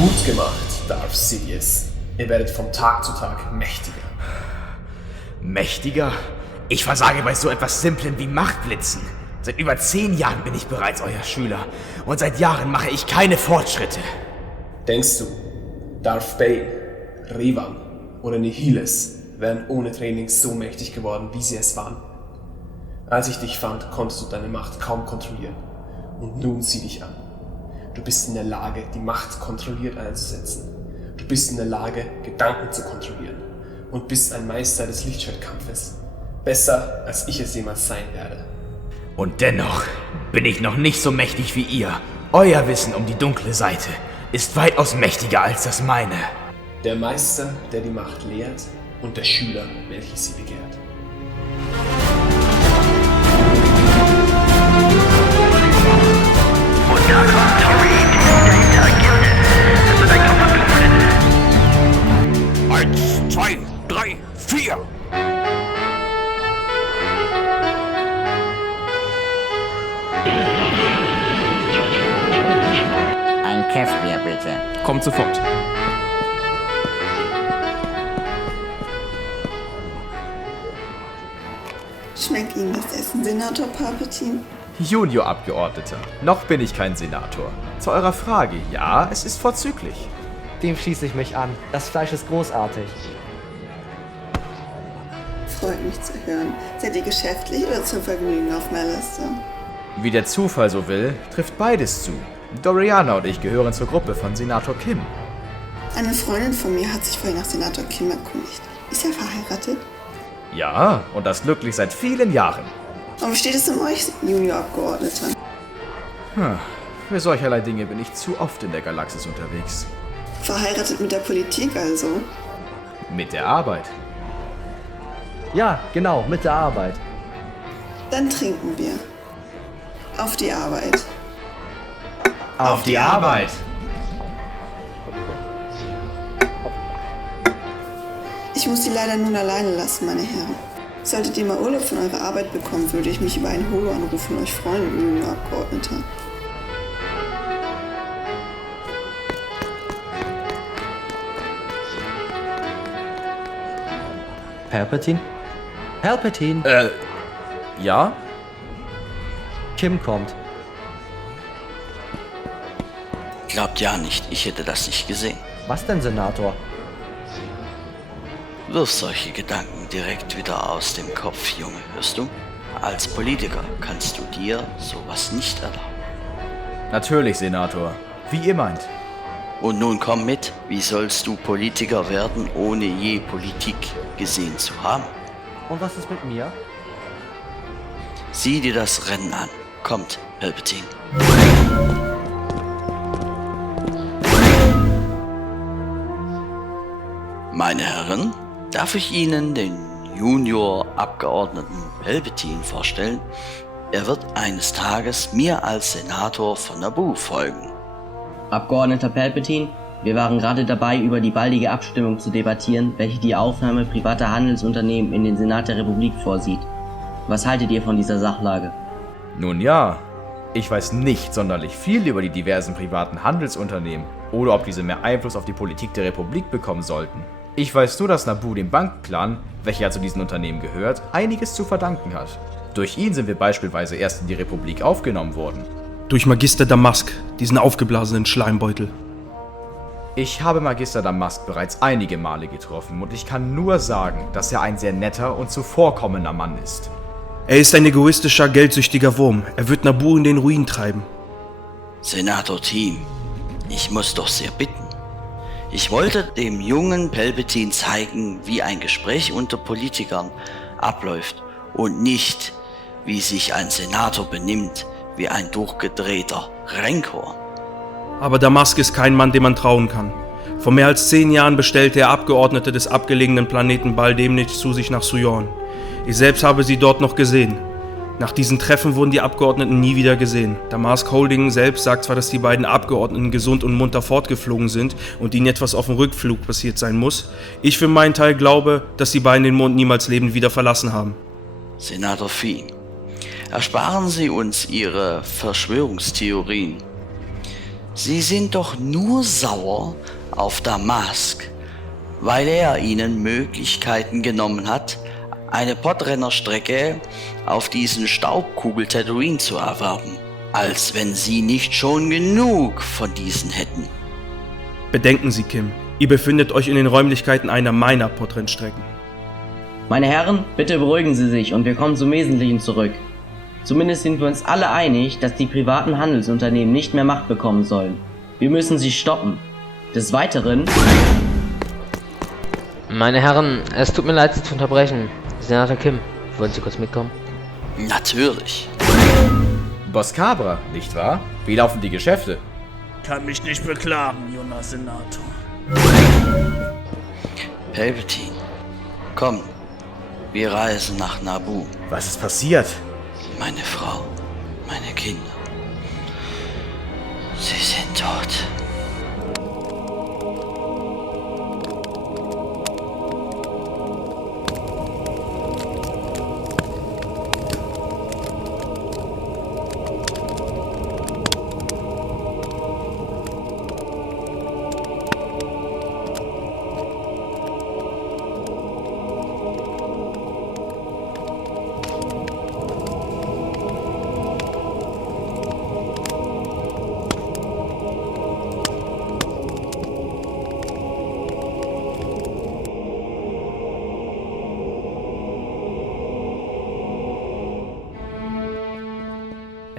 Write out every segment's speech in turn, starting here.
Gut gemacht, Darth Sidious. Ihr werdet von Tag zu Tag mächtiger. Mächtiger? Ich versage bei so etwas Simplem wie Machtblitzen. Seit über 10 Jahren bin ich bereits euer Schüler und seit Jahren mache ich keine Fortschritte. Denkst du, Darth Bane, Revan oder Nihilus wären ohne Training so mächtig geworden, wie sie es waren? Als ich dich fand, konntest du deine Macht kaum kontrollieren. Und nun sieh dich an. Du bist in der Lage, die Macht kontrolliert einzusetzen. Du bist in der Lage, Gedanken zu kontrollieren. Und bist ein Meister des Lichtschwertkampfes. Besser, als ich es jemals sein werde. Und dennoch bin ich noch nicht so mächtig wie ihr. Euer Wissen um die dunkle Seite ist weitaus mächtiger als das meine. Der Meister, der die Macht lehrt, und der Schüler, welcher sie begehrt. Und da kommt Tori, die dahinter gibt. Das wird ein Kopf. 1, 2, 3, 4. Ein Käffbier bitte. Kommt sofort. Schmeckt Ihnen das Essen, Senator Palpatine? Juniorabgeordneter. Noch bin ich kein Senator. Zu eurer Frage, ja, es ist vorzüglich. Dem schließe ich mich an. Das Fleisch ist großartig. Freut mich zu hören. Seid ihr geschäftlich oder zum Vergnügen auf Mallister? Wie der Zufall so will, trifft beides zu. Doriana und ich gehören zur Gruppe von Senator Kim. Eine Freundin von mir hat sich vorhin nach Senator Kim erkundigt. Ist er verheiratet? Ja, und das glücklich seit vielen Jahren. Und wie steht es um euch, Juniorabgeordneter? Für solcherlei Dinge bin ich zu oft in der Galaxis unterwegs. Verheiratet mit der Politik also? Mit der Arbeit. Ja, genau, mit der Arbeit. Dann trinken wir. Auf die Arbeit. Auf die Arbeit! Ich muss Sie leider nun alleine lassen, meine Herren. Solltet ihr mal Urlaub von eurer Arbeit bekommen, würde ich mich über einen Holo-Anruf von euch freuen, Juniorabgeordneter. Palpatine? Palpatine! Ja? Kim kommt. Glaubt ja nicht, ich hätte das nicht gesehen. Was denn, Senator? Wirf solche Gedanken direkt wieder aus dem Kopf, Junge, hörst du? Als Politiker kannst du dir sowas nicht erlauben. Natürlich, Senator. Wie ihr meint. Und nun komm mit, wie sollst du Politiker werden, ohne je Politik gesehen zu haben? Und was ist mit mir? Sieh dir das Rennen an. Kommt, Palpatine. Meine Herren, darf ich Ihnen den Junior-Abgeordneten Palpatine vorstellen? Er wird eines Tages mir als Senator von Naboo folgen. Abgeordneter Palpatine, wir waren gerade dabei, über die baldige Abstimmung zu debattieren, welche die Aufnahme privater Handelsunternehmen in den Senat der Republik vorsieht. Was haltet ihr von dieser Sachlage? Nun ja, ich weiß nicht sonderlich viel über die diversen privaten Handelsunternehmen oder ob diese mehr Einfluss auf die Politik der Republik bekommen sollten. Ich weiß nur, dass Naboo dem Bankenclan, welcher ja zu diesen Unternehmen gehört, einiges zu verdanken hat. Durch ihn sind wir beispielsweise erst in die Republik aufgenommen worden. Durch Magister Damask, diesen aufgeblasenen Schleimbeutel. Ich habe Magister Damask bereits einige Male getroffen und ich kann nur sagen, dass er ein sehr netter und zuvorkommender Mann ist. Er ist ein egoistischer, geldsüchtiger Wurm. Er wird Naboo in den Ruin treiben. Senator Team, ich muss doch sehr bitten. Ich wollte dem jungen Palpatine zeigen, wie ein Gespräch unter Politikern abläuft und nicht, wie sich ein Senator benimmt, wie ein durchgedrehter Rancor. Aber Damask ist kein Mann, dem man trauen kann. Vor mehr als 10 Jahren bestellte er Abgeordnete des abgelegenen Planeten Baldemnich zu sich nach Suyorn. Ich selbst habe sie dort noch gesehen. Nach diesen Treffen wurden die Abgeordneten nie wieder gesehen. Damask Holding selbst sagt zwar, dass die beiden Abgeordneten gesund und munter fortgeflogen sind und ihnen etwas auf dem Rückflug passiert sein muss. Ich für meinen Teil glaube, dass die beiden den Mond niemals lebend wieder verlassen haben. Senator Fee, ersparen Sie uns Ihre Verschwörungstheorien. Sie sind doch nur sauer auf Damask, weil er Ihnen Möglichkeiten genommen hat, eine Podrennerstrecke auf diesen Staubkugel Tatooine zu erwerben, als wenn Sie nicht schon genug von diesen hätten. Bedenken Sie, Kim, ihr befindet euch in den Räumlichkeiten einer meiner Podrennstrecken. Meine Herren, bitte beruhigen Sie sich und wir kommen zum Wesentlichen zurück. Zumindest sind wir uns alle einig, dass die privaten Handelsunternehmen nicht mehr Macht bekommen sollen. Wir müssen sie stoppen. Des Weiteren... Meine Herren, es tut mir leid, Sie zu unterbrechen. Senator Kim, wollen Sie kurz mitkommen? Natürlich. Boss Cabra, nicht wahr? Wie laufen die Geschäfte? Kann mich nicht beklagen, junger Senator. Palpatine, komm, wir reisen nach Naboo. Was ist passiert? Meine Frau, meine Kinder. Sie sind tot.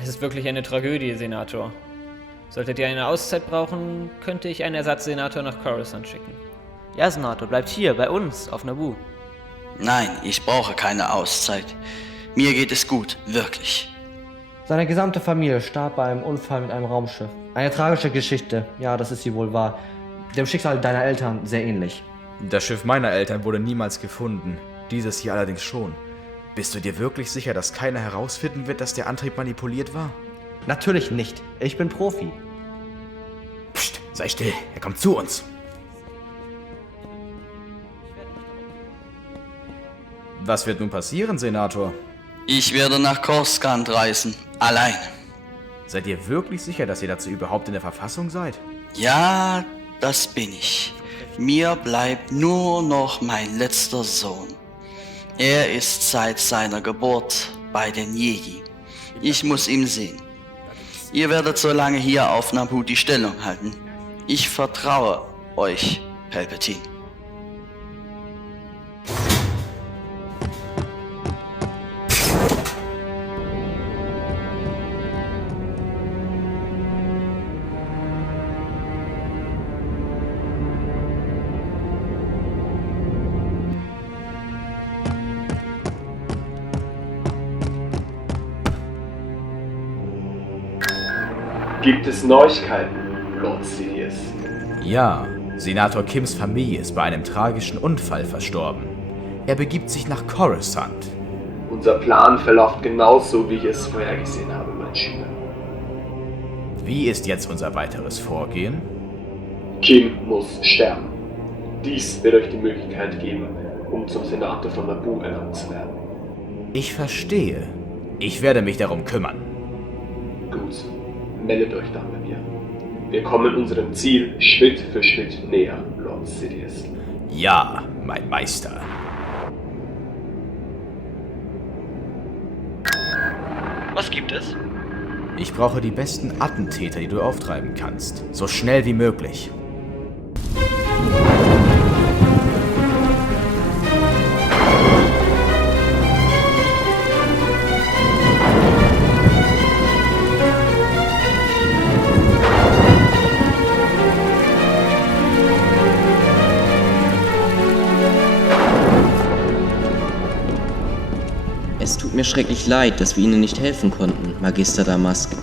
Es ist wirklich eine Tragödie, Senator. Solltet ihr eine Auszeit brauchen, könnte ich einen Ersatzsenator nach Coruscant schicken. Ja, Senator, bleibt hier, bei uns, auf Naboo. Nein, ich brauche keine Auszeit. Mir geht es gut, wirklich. Seine gesamte Familie starb bei einem Unfall mit einem Raumschiff. Eine tragische Geschichte, ja, das ist sie wohl wahr. Dem Schicksal deiner Eltern sehr ähnlich. Das Schiff meiner Eltern wurde niemals gefunden. Dieses hier allerdings schon. Bist du dir wirklich sicher, dass keiner herausfinden wird, dass der Antrieb manipuliert war? Natürlich nicht. Ich bin Profi. Psst, sei still, er kommt zu uns. Was wird nun passieren, Senator? Ich werde nach Coruscant reisen, allein. Seid ihr wirklich sicher, dass ihr dazu überhaupt in der Verfassung seid? Ja, das bin ich. Mir bleibt nur noch mein letzter Sohn. Er ist seit seiner Geburt bei den Jedi. Ich muss ihn sehen. Ihr werdet so lange hier auf Naboo die Stellung halten. Ich vertraue euch, Palpatine. Gibt es Neuigkeiten, Lord Sidious? Ja, Senator Kims Familie ist bei einem tragischen Unfall verstorben. Er begibt sich nach Coruscant. Unser Plan verläuft genauso, wie ich es vorhergesehen habe, mein Schüler. Wie ist jetzt unser weiteres Vorgehen? Kim muss sterben. Dies wird euch die Möglichkeit geben, um zum Senator von Naboo ernannt zu werden. Ich verstehe. Ich werde mich darum kümmern. Gut, meldet euch dann bei mir. Wir kommen unserem Ziel Schritt für Schritt näher, Lord Sidious. Ja, mein Meister. Was gibt es? Ich brauche die besten Attentäter, die du auftreiben kannst. So schnell wie möglich. Es tut mir schrecklich leid, dass wir Ihnen nicht helfen konnten, Magister Damask.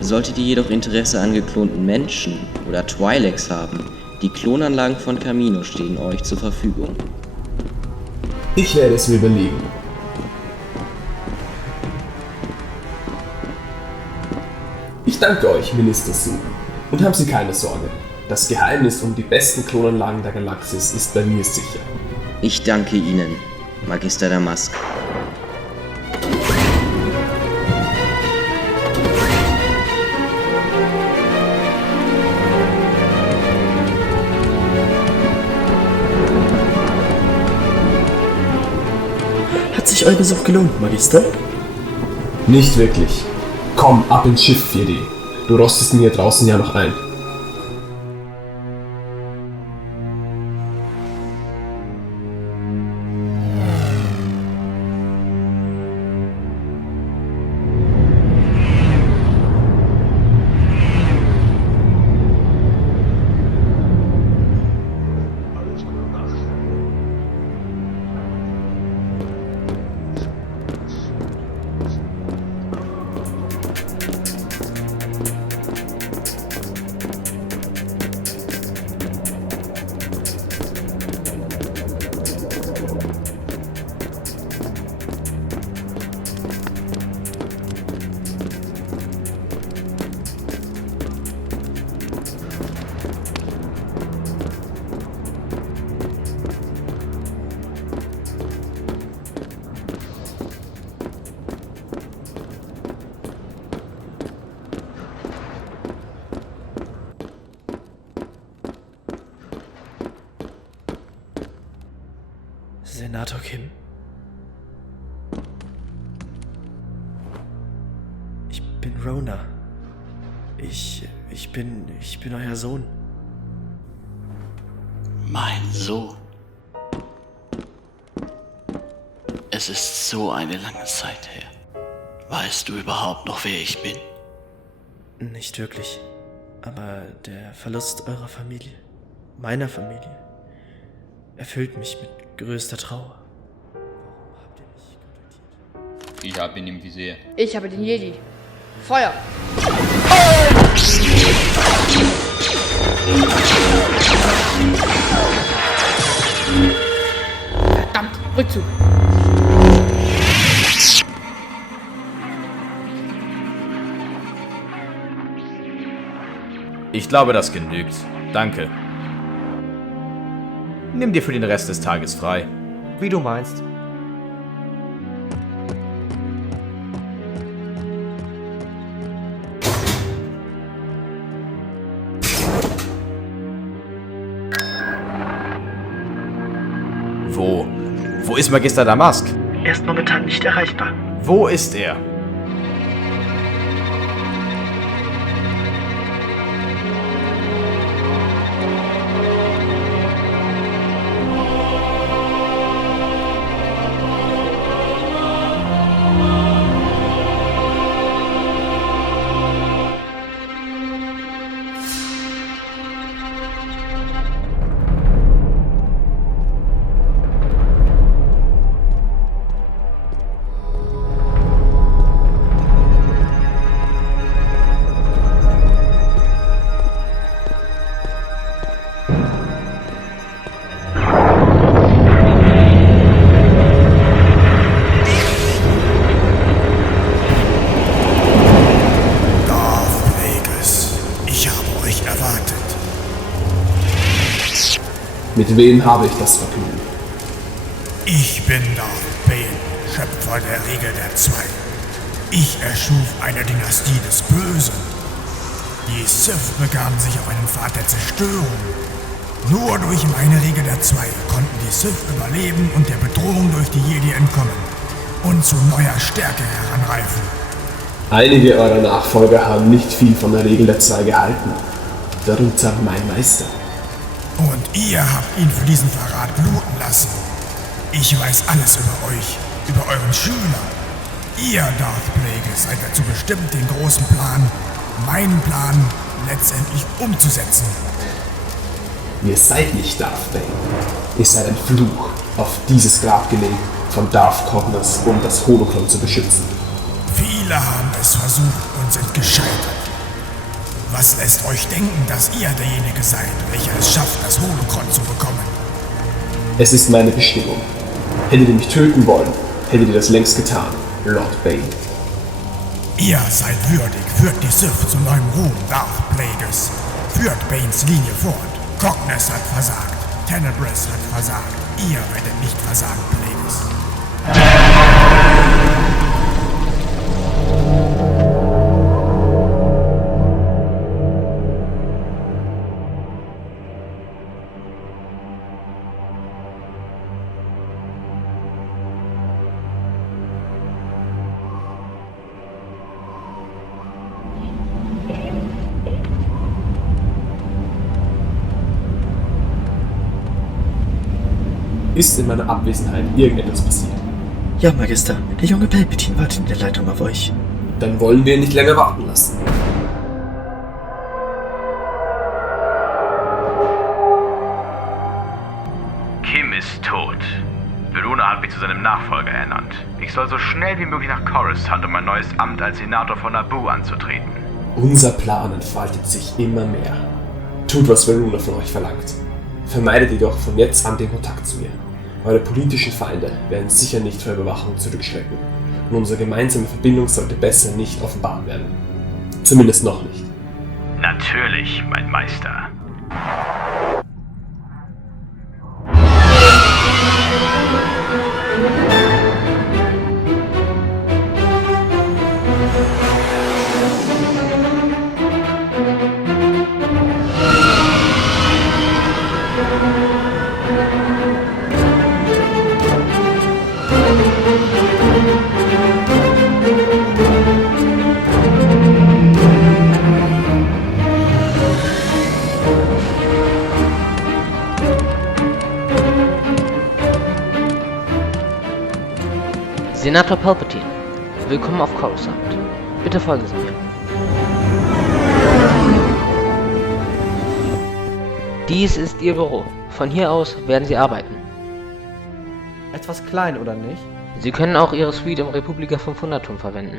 Solltet ihr jedoch Interesse an geklonten Menschen oder Twi'leks haben, die Klonanlagen von Kamino stehen euch zur Verfügung. Ich werde es mir überlegen. Ich danke euch, Minister Su. Und haben Sie keine Sorge. Das Geheimnis um die besten Klonanlagen der Galaxis ist bei mir sicher. Ich danke Ihnen, Magister Damask. Hat sich euer Besuch gelohnt, Magister? Nicht wirklich. Komm, ab ins Schiff, 4D. Du rostest mir draußen ja noch ein. Senator Kim? Ich bin Rona. Ich bin euer Sohn. Mein Sohn. Es ist so eine lange Zeit her. Weißt du überhaupt noch, wer ich bin? Nicht wirklich. Aber der Verlust eurer Familie, meiner Familie, erfüllt mich mit größter Trauer. Ich habe ihn im Visier. Ich habe den Jedi. Feuer! Verdammt, Rückzug! Ich glaube, das genügt. Danke. Nimm dir für den Rest des Tages frei. Wie du meinst. Wo ist Magister Damask? Er ist momentan nicht erreichbar. Wo ist er? Mit wem habe ich das Vergnügen? Ich bin Darth Bane, Schöpfer der Regel der Zwei. Ich erschuf eine Dynastie des Bösen. Die Sith begaben sich auf einen Pfad der Zerstörung. Nur durch meine Regel der Zwei konnten die Sith überleben und der Bedrohung durch die Jedi entkommen und zu neuer Stärke heranreifen. Einige eurer Nachfolger haben nicht viel von der Regel der Zwei gehalten. Darunter mein Meister. Und ihr habt ihn für diesen Verrat bluten lassen. Ich weiß alles über euch, über euren Schüler. Ihr, Darth Plagueis, seid dazu bestimmt, den großen Plan, meinen Plan, letztendlich umzusetzen. Ihr seid nicht Darth Bane. Ihr seid ein Fluch, auf dieses Grab gelegt, von Darth Cognos, um das Holocron zu beschützen. Viele haben es versucht und sind gescheitert. Was lässt euch denken, dass ihr derjenige seid, welcher es schafft, das Holocron zu bekommen? Es ist meine Bestimmung. Hättet ihr mich töten wollen, hättet ihr das längst getan, Lord Bane. Ihr seid würdig, führt die Sith zu neuem Ruhm, Darth Plagueis. Führt Banes Linie fort. Cognos hat versagt, Tenebrous hat versagt. Ihr werdet nicht versagen, Plagueis. Ist in meiner Abwesenheit irgendetwas passiert? Ja, Magister. Der junge Palpatine wartet in der Leitung auf euch. Dann wollen wir ihn nicht länger warten lassen. Kim ist tot. Verona hat mich zu seinem Nachfolger ernannt. Ich soll so schnell wie möglich nach Coruscant, um mein neues Amt als Senator von Naboo anzutreten. Unser Plan entfaltet sich immer mehr. Tut, was Verona von euch verlangt. Vermeidet jedoch von jetzt an den Kontakt zu mir. Eure politischen Feinde werden sicher nicht vor Überwachung zurückschrecken. Und unsere gemeinsame Verbindung sollte besser nicht offenbar werden. Zumindest noch nicht. Natürlich, mein Meister. Senator Palpatine, willkommen auf Coruscant. Bitte folgen Sie mir. Dies ist Ihr Büro. Von hier aus werden Sie arbeiten. Etwas klein, oder nicht? Sie können auch Ihre Suite im Republika 500-Turm verwenden.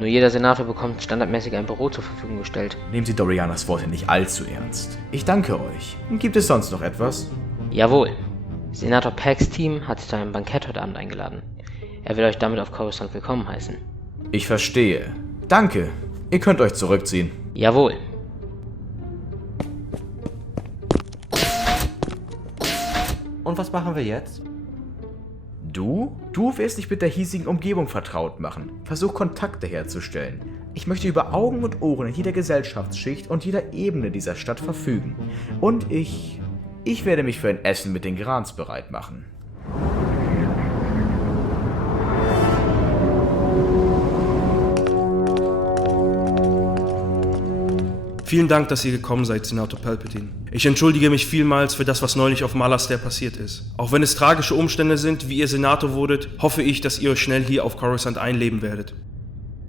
Nur jeder Senator bekommt standardmäßig ein Büro zur Verfügung gestellt. Nehmen Sie Dorianas Worte nicht allzu ernst. Ich danke euch. Gibt es sonst noch etwas? Jawohl. Senator Packs Team hat Sie zu einem Bankett heute Abend eingeladen. Er will euch damit auf Coruscant willkommen heißen. Ich verstehe. Danke. Ihr könnt euch zurückziehen. Jawohl. Und was machen wir jetzt? Du? Du wirst dich mit der hiesigen Umgebung vertraut machen. Versuch Kontakte herzustellen. Ich möchte über Augen und Ohren in jeder Gesellschaftsschicht und jeder Ebene dieser Stadt verfügen. Und ich werde mich für ein Essen mit den Grans bereit machen. Vielen Dank, dass ihr gekommen seid, Senator Palpatine. Ich entschuldige mich vielmals für das, was neulich auf Malastare passiert ist. Auch wenn es tragische Umstände sind, wie ihr Senator wurdet, hoffe ich, dass ihr euch schnell hier auf Coruscant einleben werdet.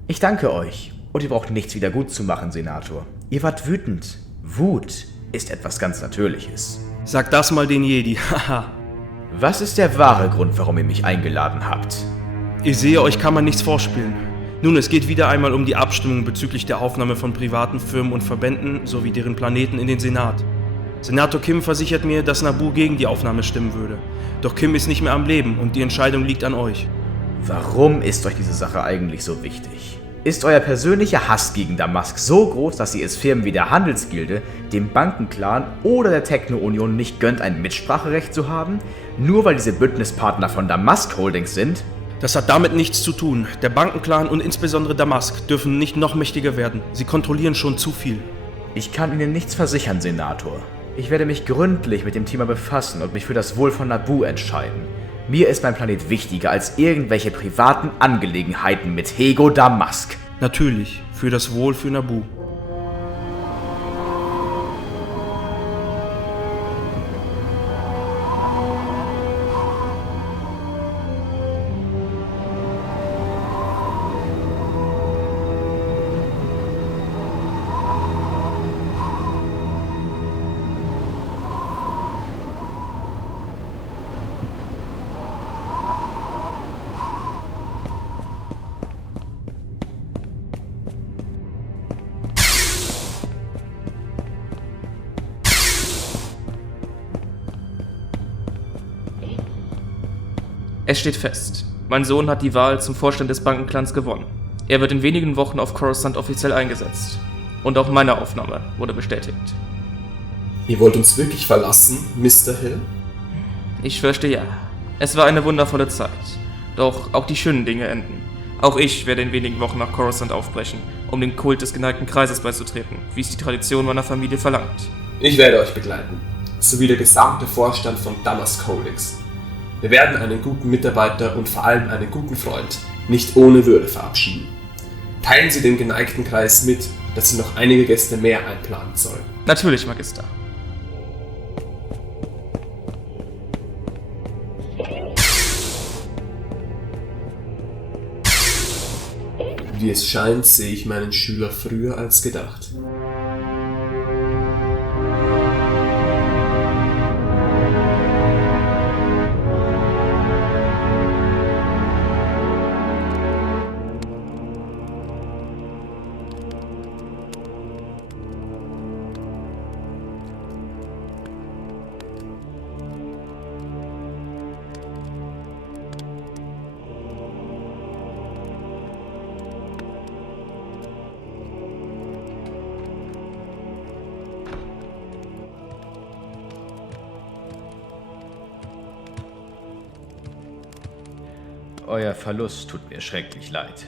Ich danke euch. Und ihr braucht nichts wieder gut zu machen, Senator. Ihr wart wütend. Wut ist etwas ganz Natürliches. Sag das mal den Jedi, haha. Was ist der wahre Grund, warum ihr mich eingeladen habt? Ich sehe, euch kann man nichts vorspielen. Nun, es geht wieder einmal um die Abstimmung bezüglich der Aufnahme von privaten Firmen und Verbänden sowie deren Planeten in den Senat. Senator Kim versichert mir, dass Naboo gegen die Aufnahme stimmen würde. Doch Kim ist nicht mehr am Leben und die Entscheidung liegt an euch. Warum ist euch diese Sache eigentlich so wichtig? Ist euer persönlicher Hass gegen Damask so groß, dass ihr es Firmen wie der Handelsgilde, dem Bankenclan oder der Techno-Union nicht gönnt, ein Mitspracherecht zu haben? Nur weil diese Bündnispartner von Damask Holdings sind? Das hat damit nichts zu tun. Der Bankenclan und insbesondere Damask dürfen nicht noch mächtiger werden. Sie kontrollieren schon zu viel. Ich kann Ihnen nichts versichern, Senator. Ich werde mich gründlich mit dem Thema befassen und mich für das Wohl von Naboo entscheiden. Mir ist mein Planet wichtiger als irgendwelche privaten Angelegenheiten mit Hego Damask. Natürlich, für das Wohl für Naboo. Es steht fest. Mein Sohn hat die Wahl zum Vorstand des Bankenclans gewonnen. Er wird in wenigen Wochen auf Coruscant offiziell eingesetzt. Und auch meine Aufnahme wurde bestätigt. Ihr wollt uns wirklich verlassen, Mr. Hill? Ich fürchte ja. Es war eine wundervolle Zeit. Doch auch die schönen Dinge enden. Auch ich werde in wenigen Wochen nach Coruscant aufbrechen, um dem Kult des geneigten Kreises beizutreten, wie es die Tradition meiner Familie verlangt. Ich werde euch begleiten, sowie der gesamte Vorstand von Damask Holdings. Wir werden einen guten Mitarbeiter und vor allem einen guten Freund nicht ohne Würde verabschieden. Teilen Sie dem geneigten Kreis mit, dass Sie noch einige Gäste mehr einplanen sollen. Natürlich, Magister. Wie es scheint, sehe ich meinen Schüler früher als gedacht. Euer Verlust tut mir schrecklich leid.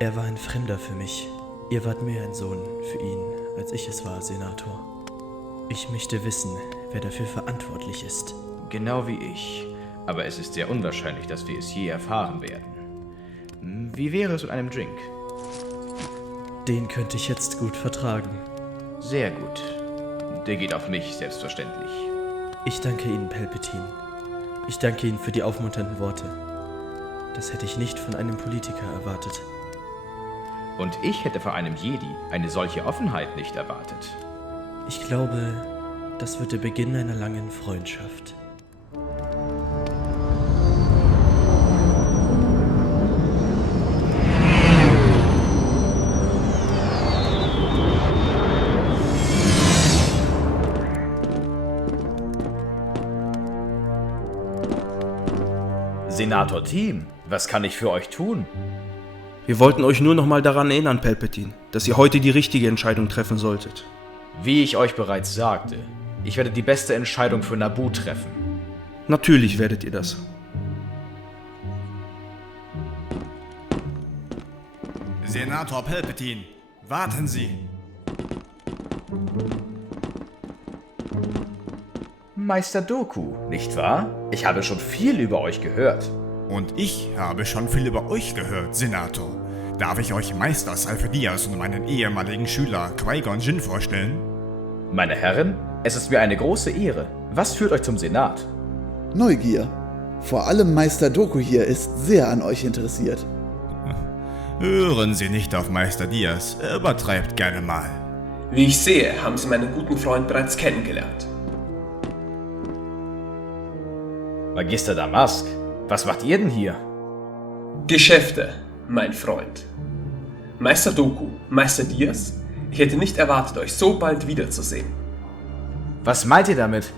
Er war ein Fremder für mich. Ihr wart mehr ein Sohn für ihn, als ich es war, Senator. Ich möchte wissen, wer dafür verantwortlich ist. Genau wie ich. Aber es ist sehr unwahrscheinlich, dass wir es je erfahren werden. Wie wäre es mit einem Drink? Den könnte ich jetzt gut vertragen. Sehr gut. Der geht auf mich, selbstverständlich. Ich danke Ihnen, Palpatine. Ich danke Ihnen für die aufmunternden Worte. Das hätte ich nicht von einem Politiker erwartet. Und ich hätte von einem Jedi eine solche Offenheit nicht erwartet. Ich glaube, Das wird der Beginn einer langen Freundschaft. Senator Team, was kann ich für euch tun? Wir wollten euch nur nochmal daran erinnern, Palpatine, dass ihr heute die richtige Entscheidung treffen solltet. Wie ich euch bereits sagte, ich werde die beste Entscheidung für Naboo treffen. Natürlich werdet ihr das. Senator Palpatine, warten Sie! Meister Dooku, nicht wahr? Ich habe schon viel über euch gehört. Und ich habe schon viel über euch gehört, Senator. Darf ich euch Meister Seife Dyas und meinen ehemaligen Schüler Qui-Gon Jinn vorstellen? Meine Herren, es ist mir eine große Ehre. Was führt euch zum Senat? Neugier. Vor allem Meister Dooku hier ist sehr an euch interessiert. Hören Sie nicht auf Meister Dyas, er übertreibt gerne mal. Wie ich sehe, haben Sie meinen guten Freund bereits kennengelernt. Magister Damask, was macht ihr denn hier? Geschäfte, mein Freund. Meister Dooku, Meister Dyas, ich hätte nicht erwartet, euch so bald wiederzusehen. Was meint ihr damit?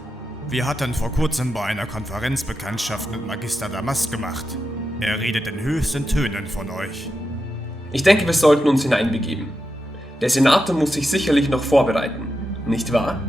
Wir hatten vor kurzem bei einer Konferenz Bekanntschaft mit Magister Damask gemacht. Er redet in höchsten Tönen von euch. Ich denke, wir sollten uns hineinbegeben. Der Senator muss sich sicherlich noch vorbereiten, nicht wahr?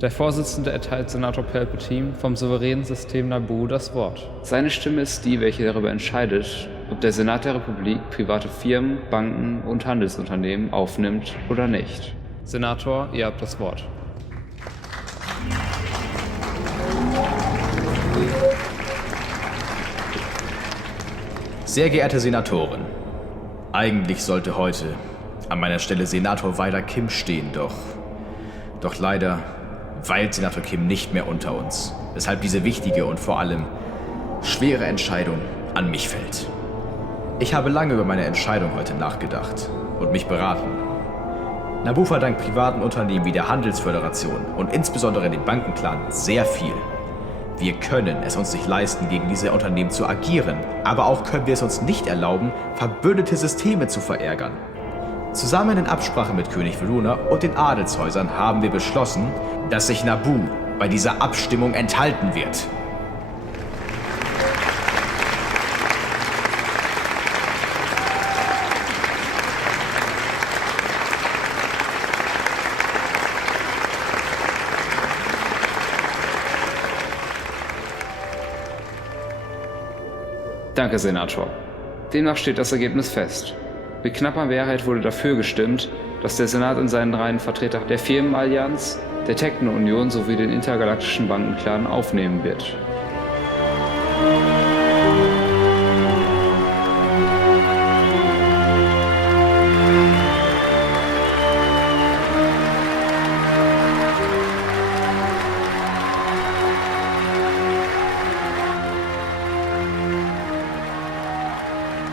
Der Vorsitzende erteilt Senator Palpatine vom souveränen System Naboo das Wort. Seine Stimme ist die, welche darüber entscheidet, ob der Senat der Republik private Firmen, Banken und Handelsunternehmen aufnimmt oder nicht. Senator, ihr habt das Wort. Sehr geehrte Senatoren, eigentlich sollte heute an meiner Stelle Senator Weiler Kim stehen, doch leider weilt Senator Kim nicht mehr unter uns, weshalb diese wichtige und vor allem schwere Entscheidung an mich fällt. Ich habe lange über meine Entscheidung heute nachgedacht und mich beraten. Naboo verdankt privaten Unternehmen wie der Handelsföderation und insbesondere dem Bankenclan sehr viel. Wir können es uns nicht leisten, gegen diese Unternehmen zu agieren, aber auch können wir es uns nicht erlauben, verbündete Systeme zu verärgern. Zusammen in Absprache mit König Veruna und den Adelshäusern haben wir beschlossen, dass sich Naboo bei dieser Abstimmung enthalten wird. Danke, Senator. Demnach steht das Ergebnis fest. Mit knapper Mehrheit wurde dafür gestimmt, dass der Senat in seinen Reihen Vertreter der Firmenallianz, der Techno-Union sowie den intergalaktischen Bankenclan aufnehmen wird.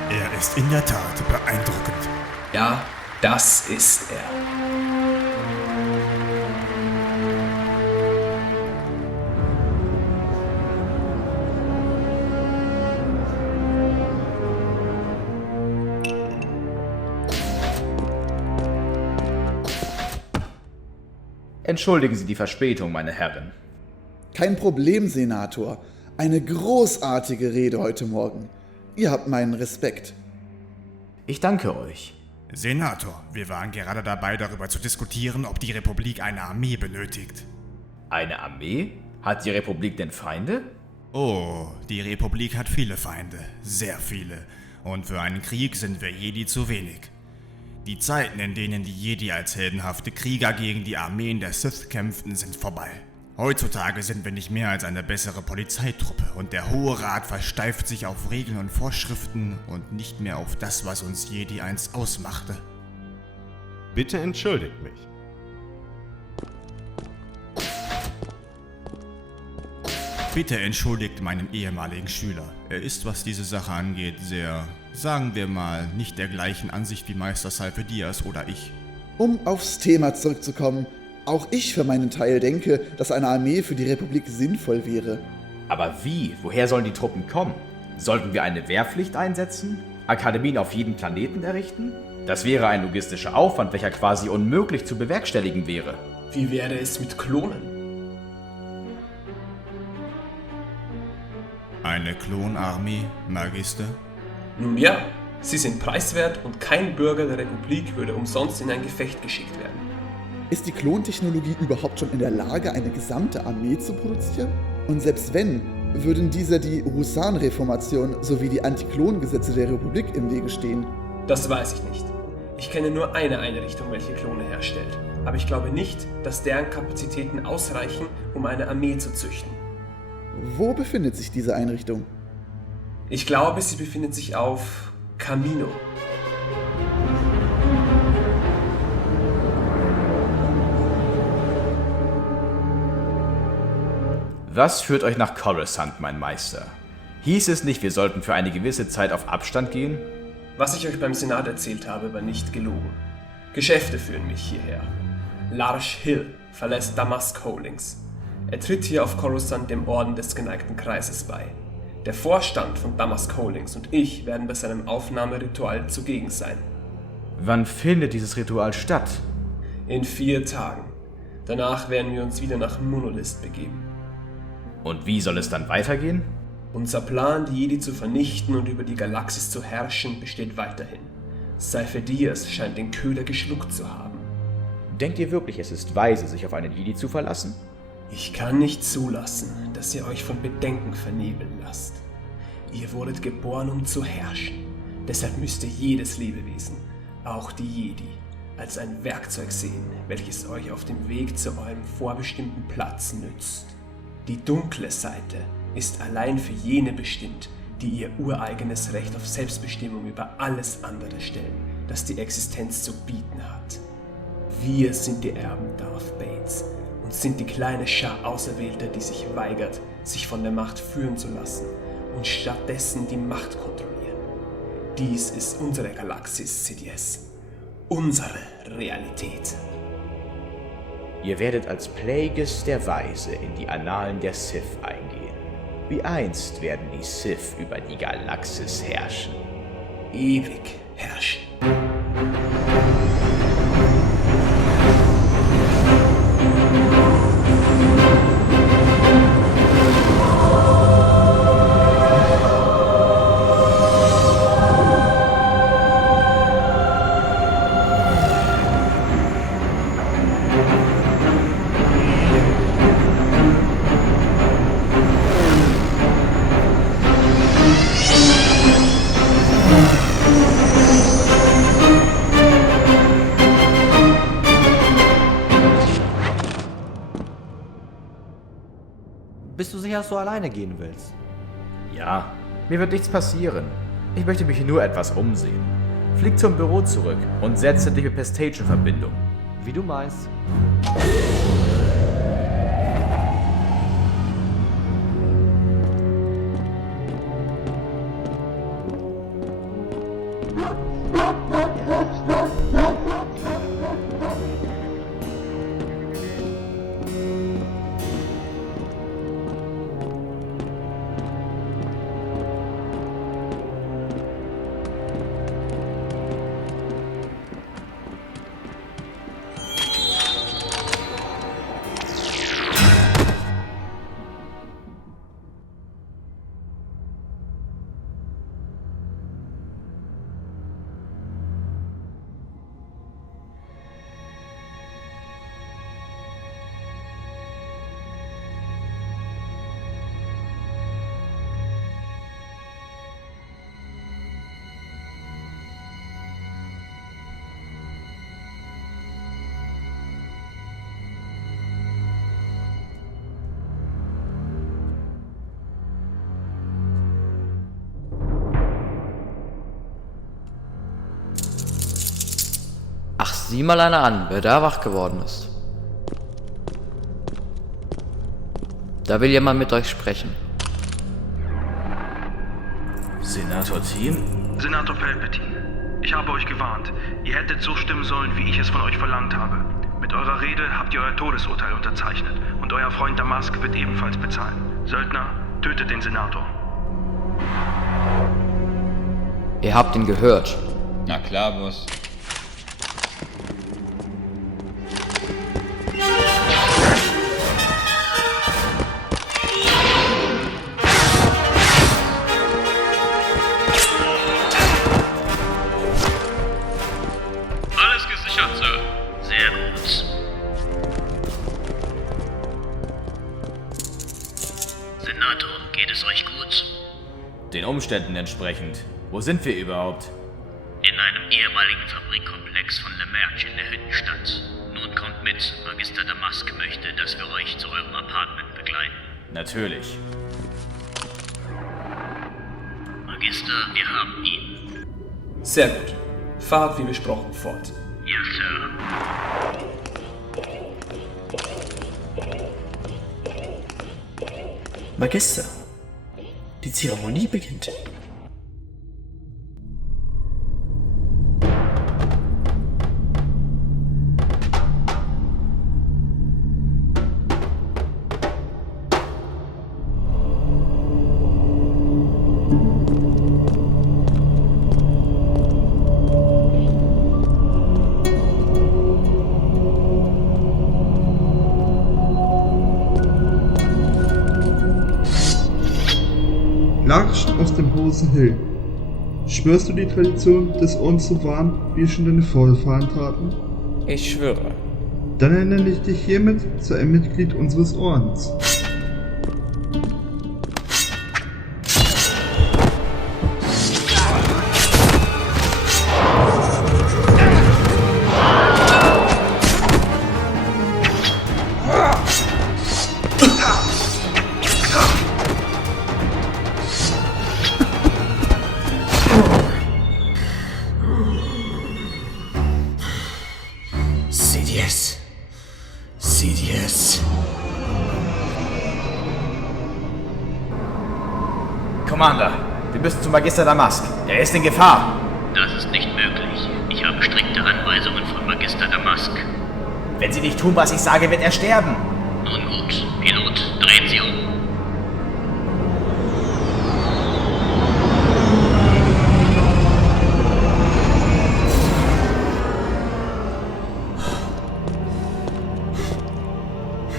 Er ist in der Tat beeindruckend. Ja, das ist er. Entschuldigen Sie die Verspätung, meine Herren. Kein Problem, Senator. Eine großartige Rede heute Morgen. Ihr habt meinen Respekt. Ich danke euch. Senator, wir waren gerade dabei, darüber zu diskutieren, ob die Republik eine Armee benötigt. Eine Armee? Hat die Republik denn Feinde? Oh, die Republik hat viele Feinde. Sehr viele. Und für einen Krieg sind wir Jedi zu wenig. Die Zeiten, in denen die Jedi als heldenhafte Krieger gegen die Armeen der Sith kämpften, sind vorbei. Heutzutage sind wir nicht mehr als eine bessere Polizeitruppe und der Hohe Rat versteift sich auf Regeln und Vorschriften und nicht mehr auf das, was uns Jedi einst ausmachte. Bitte entschuldigt mich. Bitte entschuldigt meinen ehemaligen Schüler. Er ist, was diese Sache angeht, sehr, sagen wir mal, nicht der gleichen Ansicht wie Meister Salpedias oder ich. Um aufs Thema zurückzukommen, auch ich für meinen Teil denke, dass eine Armee für die Republik sinnvoll wäre. Aber wie? Woher sollen die Truppen kommen? Sollten wir eine Wehrpflicht einsetzen? Akademien auf jedem Planeten errichten? Das wäre ein logistischer Aufwand, welcher quasi unmöglich zu bewerkstelligen wäre. Wie wäre es mit Klonen? Eine Klonarmee, Magister? Nun ja, sie sind preiswert und kein Bürger der Republik würde umsonst in ein Gefecht geschickt werden. Ist die Klontechnologie überhaupt schon in der Lage, eine gesamte Armee zu produzieren? Und selbst wenn, würden dieser die Husan-Reformation sowie die Antiklongesetze der Republik im Wege stehen? Das weiß ich nicht. Ich kenne nur eine Einrichtung, welche Klone herstellt. Aber ich glaube nicht, dass deren Kapazitäten ausreichen, um eine Armee zu züchten. Wo befindet sich diese Einrichtung? Ich glaube, sie befindet sich auf Camino. Was führt euch nach Coruscant, mein Meister? Hieß es nicht, wir sollten für eine gewisse Zeit auf Abstand gehen? Was ich euch beim Senat erzählt habe, war nicht gelogen. Geschäfte führen mich hierher. Larsh Hill verlässt Damask Holdings. Er tritt hier auf Coruscant dem Orden des geneigten Kreises bei. Der Vorstand von Damask Holdings und ich werden bei seinem Aufnahmeritual zugegen sein. Wann findet dieses Ritual statt? In 4 Tagen. Danach werden wir uns wieder nach Monolith begeben. Und wie soll es dann weitergehen? Unser Plan, die Jedi zu vernichten und über die Galaxis zu herrschen, besteht weiterhin. Salpedias scheint den Köder geschluckt zu haben. Denkt ihr wirklich, es ist weise, sich auf einen Jedi zu verlassen? Ich kann nicht zulassen, dass ihr euch von Bedenken vernebeln lasst. Ihr wurdet geboren, um zu herrschen. Deshalb müsst ihr jedes Lebewesen, auch die Jedi, als ein Werkzeug sehen, welches euch auf dem Weg zu eurem vorbestimmten Platz nützt. Die dunkle Seite ist allein für jene bestimmt, die ihr ureigenes Recht auf Selbstbestimmung über alles andere stellen, das die Existenz zu bieten hat. Wir sind die Erben Darth Banes und sind die kleine Schar Auserwählter, die sich weigert, sich von der Macht führen zu lassen und stattdessen die Macht kontrollieren. Dies ist unsere Galaxis, Sidious. Unsere Realität. Ihr werdet als Plagueis der Weise in die Annalen der Sith eingehen. Wie einst werden die Sith über die Galaxis herrschen. Ewig herrschen. Bist du sicher, dass du alleine gehen willst? Ja, mir wird nichts passieren. Ich möchte mich nur etwas umsehen. Flieg zum Büro zurück und setze dich mit Pestage in Verbindung. Wie du meinst. Ach, sieh mal einer an, wer da wach geworden ist. Da will jemand mit euch sprechen. Senator Team? Senator Palpatine, ich habe euch gewarnt. Ihr hättet so stimmen sollen, wie ich es von euch verlangt habe. Mit eurer Rede habt ihr euer Todesurteil unterzeichnet und euer Freund Damask wird ebenfalls bezahlen. Söldner, tötet den Senator. Ihr habt ihn gehört. Na klar, Boss. Alles gesichert, Sir. Sehr gut. Senator, geht es euch gut? Den Umständen entsprechend. Wo sind wir überhaupt? In einem ehemaligen Fabrikkomplex von LeMerge in der Hüttenstadt. Nun kommt mit, Magister Damask möchte, dass wir euch zu eurem Apartment begleiten. Natürlich. Magister, wir haben ihn. Sehr gut. Fahrt wie besprochen fort. Ja, Sir. Magister, die Zeremonie beginnt. Lachst aus dem Hosen Hill. Schwörst du die Tradition des Ordens zu wahren, wie es schon deine Vorfahren taten? Ich schwöre. Dann ernenne ich dich hiermit zu einem Mitglied unseres Ordens. Sidious. Commander, wir müssen zu Magister Damask. Er ist in Gefahr. Das ist nicht möglich. Ich habe strikte Anweisungen von Magister Damask. Wenn Sie nicht tun, was ich sage, wird er sterben. Nun gut, Pilot, drehen Sie um.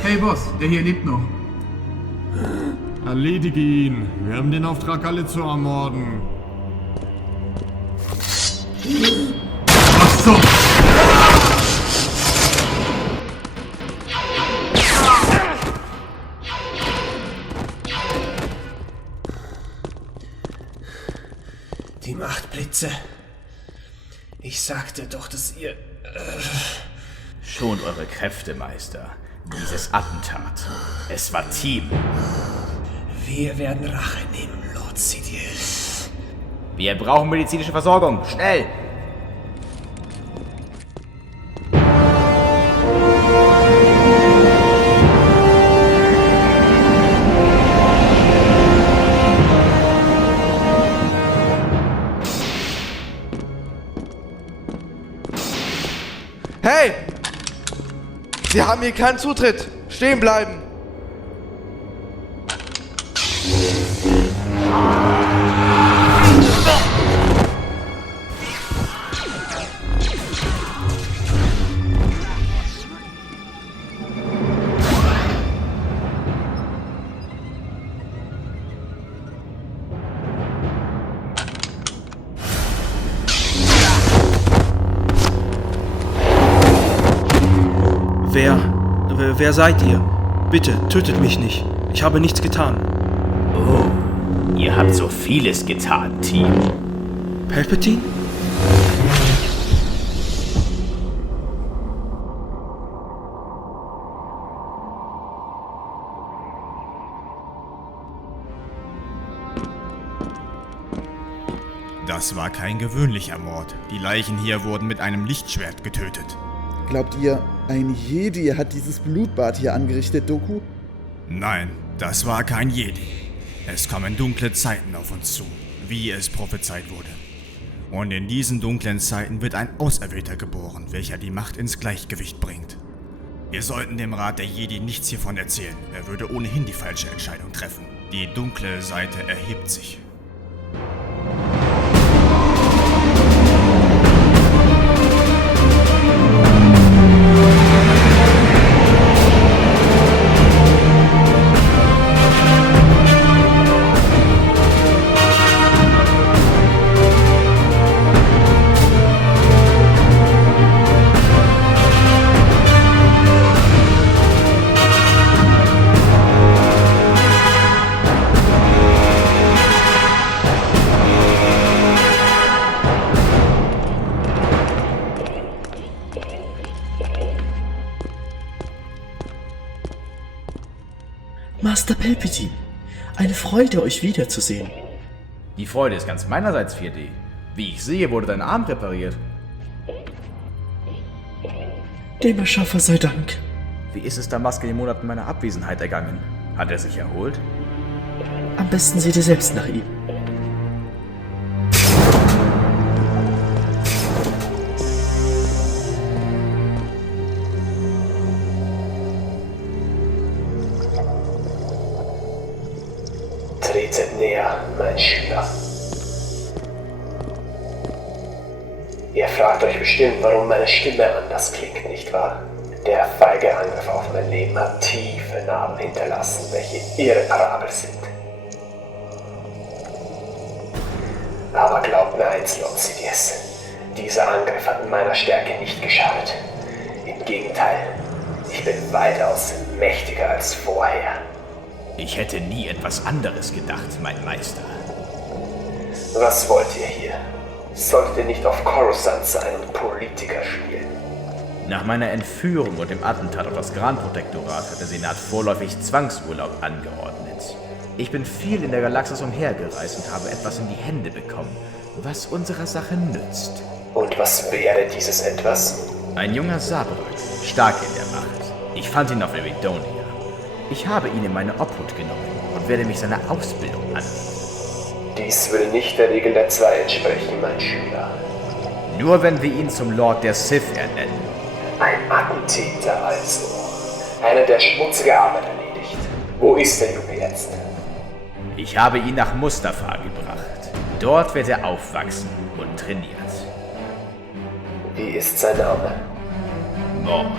Hey Boss, der hier lebt noch. Erledige ihn. Wir haben den Auftrag, alle zu ermorden. Was so? Die Machtblitze. Ich sagte doch, dass ihr... Schont eure Kräfte, Meister. Dieses Attentat. Es war Team. Wir werden Rache nehmen, Lord Sidious. Wir brauchen medizinische Versorgung. Schnell! Hey! Sie haben hier keinen Zutritt. Stehen bleiben. Wer seid ihr? Bitte, tötet mich nicht. Ich habe nichts getan. Oh, ihr habt so vieles getan, Team. Palpatine? Das war kein gewöhnlicher Mord. Die Leichen hier wurden mit einem Lichtschwert getötet. Glaubt ihr, ein Jedi hat dieses Blutbad hier angerichtet, Doku? Nein, das war kein Jedi. Es kommen dunkle Zeiten auf uns zu, wie es prophezeit wurde. Und in diesen dunklen Zeiten wird ein Auserwählter geboren, welcher die Macht ins Gleichgewicht bringt. Wir sollten dem Rat der Jedi nichts hiervon erzählen. Er würde ohnehin die falsche Entscheidung treffen. Die dunkle Seite erhebt sich. Master Palpatine, eine Freude, euch wiederzusehen. Die Freude ist ganz meinerseits, 4D. Wie ich sehe, wurde dein Arm repariert. Dem Erschaffer sei Dank. Wie ist es Damask in den Monaten meiner Abwesenheit ergangen? Hat er sich erholt? Am besten seht ihr selbst nach ihm. Tretet näher, mein Schüler. Ihr fragt euch bestimmt, warum meine Stimme anders klingt, nicht wahr? Der feige Angriff auf mein Leben hat tiefe Narben hinterlassen, welche irreparabel sind. Aber glaubt mir eins, Lord Sidious, dieser Angriff hat meiner Stärke nicht geschadet. Im Gegenteil, ich bin weitaus mächtiger als vorher. Ich hätte nie etwas anderes gedacht, mein Meister. Was wollt ihr hier? Solltet ihr nicht auf Coruscant sein und Politiker spielen? Nach meiner Entführung und dem Attentat auf das Grand Protektorat hat der Senat vorläufig Zwangsurlaub angeordnet. Ich bin viel in der Galaxis umhergereist und habe etwas in die Hände bekommen, was unserer Sache nützt. Und was wäre dieses Etwas? Ein junger Sabrak, stark in der Macht. Ich fand ihn auf Eridonia. Ich habe ihn in meine Obhut genommen und werde mich seiner Ausbildung annehmen. Dies will nicht der Regel der 2 entsprechen, mein Schüler. Nur wenn wir ihn zum Lord der Sith ernennen. Ein Attentäter also. Einer, der schmutzige Arbeit erledigt. Wo ist der Junge jetzt? Ich habe ihn nach Mustafar gebracht. Dort wird er aufwachsen und trainiert. Wie ist sein Name? Morn.